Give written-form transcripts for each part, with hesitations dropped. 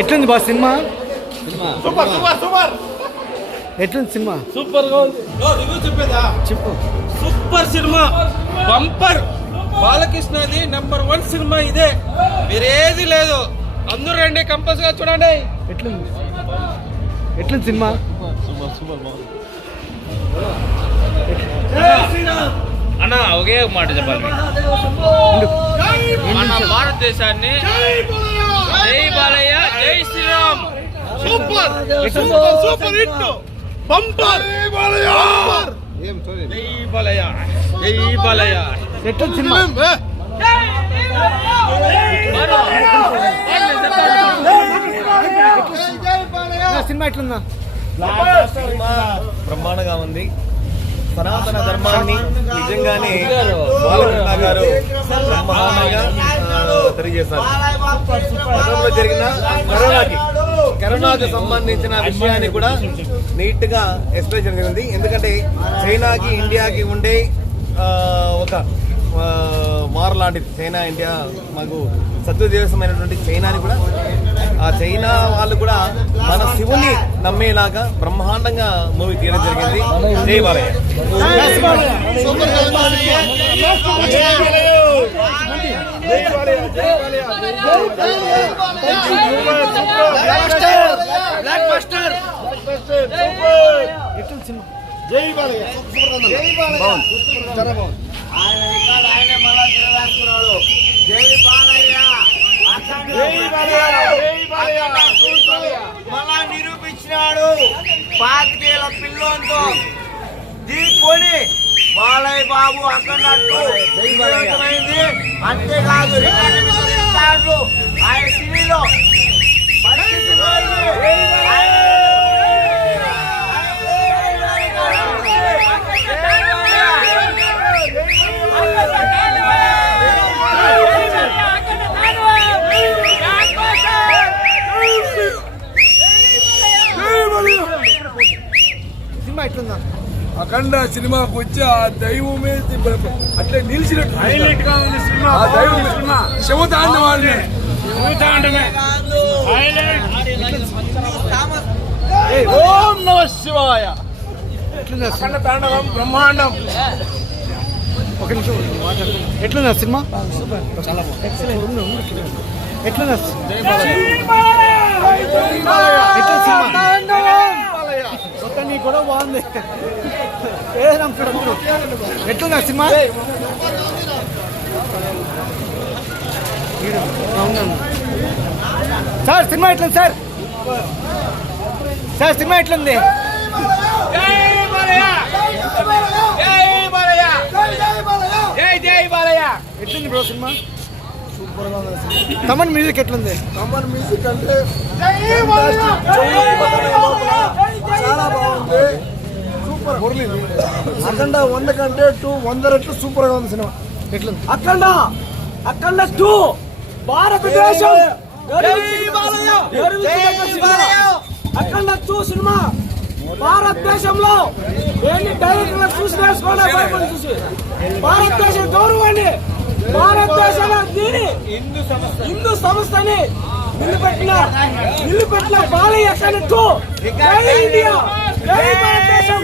ఎట్లుంది బాస్ సినిమా? Super super super. ఎట్లుంది సినిమా? సూపర్ గా ఉంది. రివ్యూ చెప్పేదా? చెప్పు. సూపర్ సినిమా, బంపర్. బాలకృష్ణది నెంబర్ 1 సినిమా ఇదే, వేరేది లేదు. అందరూ రండి, కంపల్సరీగా చూడండి. ఎట్లుంది ఎట్లుంది సినిమా? సూపర్ సూపర్ బాగుంది అన్న. ఒకే ఒక మాట చెప్పాలి, మన భారతదేశాన్ని జై బాలయ్య, జై Sriram. Super super super hit, bumper. జై బాలయ్య, జై బాలయ్య, జై బాలయ్య. ఎట్లుంది సినిమా? సినిమా ఎట్లుందా? బ్రహ్మాండంగా ఉంది. సనాతన ధర్మాన్ని నిజంగానే బాలకృష్ణ గారు బ్రహ్మాండంగా తెలియజేశారు. గతంలో జరిగిన కరోనాకి సంబంధించిన విషయాన్ని కూడా నీట్ గా ఎక్స్ప్లెయిన్ జరిగింది. ఎందుకంటే చైనాకి ఇండియాకి ఉండే ఒక వార్ లాంటిది. చైనా ఇండియా మాకు శత్రుదేశమైనటువంటి చైనాని కూడా, ఆ చైనా వాళ్ళు కూడా మన శివుని నమ్మేలాగా బ్రహ్మాండంగా మూవీ తీయడం జరిగింది. జై బాలయ్య. మళ్ళా నిరూపించినాడు. 25 ఏళ్ల పిల్లోంతో దీన్ని బాలయ్య బాబు అక్కడట్టు విజయవంతమైంది. అంతేకాదు రికార్డులు ఆయన సినీలో సినిమా ఎట్లుందా? అఖండ సినిమాకు వచ్చి ఆ దైవమే అట్లే నిలిచినట్టు ఆ దైవం శివతాండవాడిని. ఓం నమ శివాయ. అఖండ తాండవం బ్రహ్మాండం. ఒక నిమిషం ఎట్లుందా సినిమా? చాలా బాగుంది. ఎట్లుందా? మొత్తం నీ కూడా బాగుంది. ఎట్లుందా సినిమా? సార్ సినిమా ఎట్లుంది సార్? సార్ సినిమా ఎట్లుంది? ఎట్లుంది బ్రో సినిమా? సూపర్ గా ఉంది. తమన్ మ్యూజిక్ ఎట్లుంది? తమన్ మ్యూజిక్ అంటే చాలా బాగుంది. సూపర్ మురళి. అఖండ 100 కంటే 100 రెట్లు సూపర్ గా ఉంది సినిమా. ఎట్లుంది? అఖండ 2 భారతదేశం అఖండ 2 సినిమా భారతదేశంలో ఎన్ని డైరెక్టర్లు చూసి నేర్చుకోండి. చూసి భారతదేశ గౌరవాన్ని, భారతదేశాన్ని హిందూ సంస్థని నిలబెట్టిన బాలయ్య అఖండ 2. జై ఇండియా, జై భారతదేశం,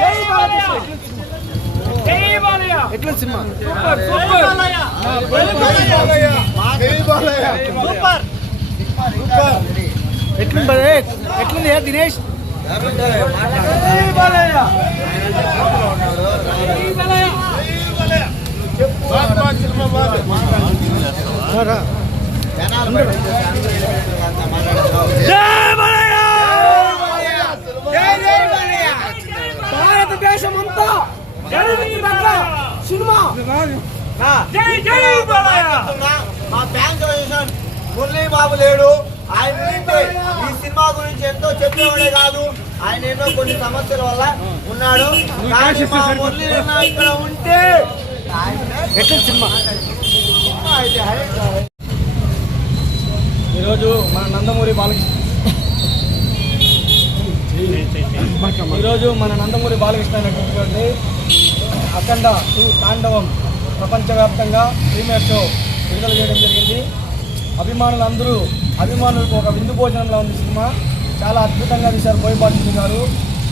జై భారతదేశం. ఎట్లుంది సినిమా? ఎట్లుంది ఎట్లుంది దినేష్? భారతదేశం అంతా సినిమా. మా బ్యాంక్ మురళీ బాబు లేడు. ఆయన ఈ సినిమా గురించి ఎంతో చెప్పేవాడే కాదు, ఆయన ఎన్నో కొన్ని సమస్యల వల్ల ఉన్నాడు. కానీ మా మురళీ ఇక్కడ ఉంటే ఎట్లా సినిమా? ఈరోజు మన నందమూరి బాలకృష్ణ అయినటువంటి అఖండ 2 తాండవం ప్రపంచవ్యాప్తంగా ప్రీమియర్ షో విడుదల చేయడం జరిగింది. అభిమానులకు ఒక విందు భోజనంలో ఉంది సినిమా. చాలా అద్భుతంగా తీశారు బోయపాటి శ్రీను గారు.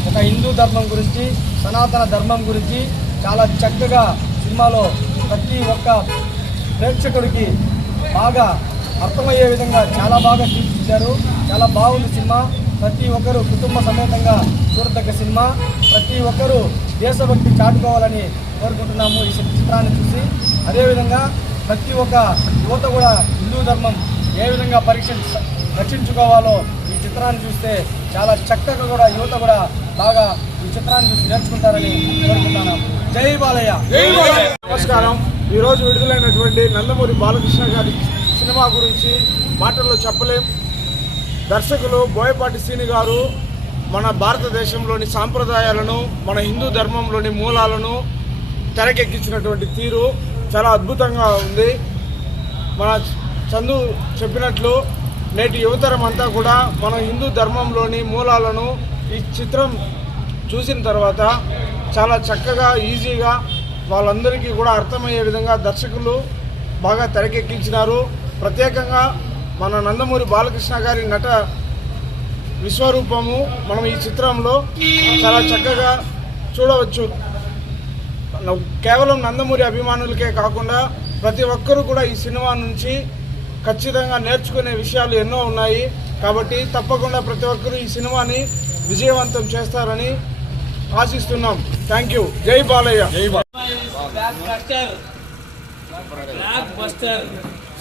ఒక హిందూ ధర్మం గురించి, సనాతన ధర్మం గురించి చాలా చక్కగా సినిమాలో ప్రతి ఒక్క ప్రేక్షకుడికి బాగా అర్థమయ్యే విధంగా చాలా బాగా తీర్చిదిద్దారు. చాలా బాగుంది సినిమా. ప్రతి ఒక్కరూ కుటుంబ సమేతంగా చూడదగ్గ సినిమా. ప్రతి ఒక్కరూ దేశభక్తి చాటుకోవాలని కోరుకుంటున్నాము ఈ చిత్రాన్ని చూసి. అదేవిధంగా ప్రతి ఒక్క యువత కూడా హిందూ ధర్మం ఏ విధంగా రక్షించుకోవాలో ఈ చిత్రాన్ని చూస్తే చాలా చక్కగా కూడా యువత కూడా బాగా ఈ చిత్రాన్ని చూసి నేర్చుకుంటారని కోరుకుంటున్నాము. జై బాలయ్య. నమస్కారం. ఈరోజు విడుదలైనటువంటి నందమూరి బాలకృష్ణ గారి సినిమా గురించి మాటల్లో చెప్పలేం. దర్శకులు బోయపాటి శ్రీను గారు మన భారతదేశంలోని సాంప్రదాయాలను, మన హిందూ ధర్మంలోని మూలాలను తెరకెక్కించినటువంటి తీరు చాలా అద్భుతంగా ఉంది. మన చందు చెప్పినట్లు నేటి యువతరం అంతా కూడా మన హిందూ ధర్మంలోని మూలాలను ఈ చిత్రం చూసిన తర్వాత చాలా చక్కగా, ఈజీగా వాళ్ళందరికీ కూడా అర్థమయ్యే విధంగా దర్శకులు బాగా తెరకెక్కించినారు. ప్రత్యేకంగా మన నందమూరి బాలకృష్ణ గారి నట విశ్వరూపము మనం ఈ చిత్రంలో చాలా చక్కగా చూడవచ్చు. కేవలం నందమూరి అభిమానులకే కాకుండా ప్రతి ఒక్కరూ కూడా ఈ సినిమా నుంచి ఖచ్చితంగా నేర్చుకునే విషయాలు ఎన్నో ఉన్నాయి. కాబట్టి తప్పకుండా ప్రతి ఒక్కరూ ఈ సినిమాని విజయవంతం చేస్తారని ఆశిస్తున్నాం. Thank you. జై బాలయ్య. బ్లాక్ బస్టర్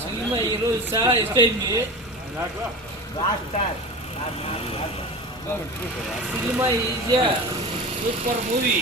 సినిమా ఈరోజు చాలా ఇష్టమైంది. Cinema is super movie.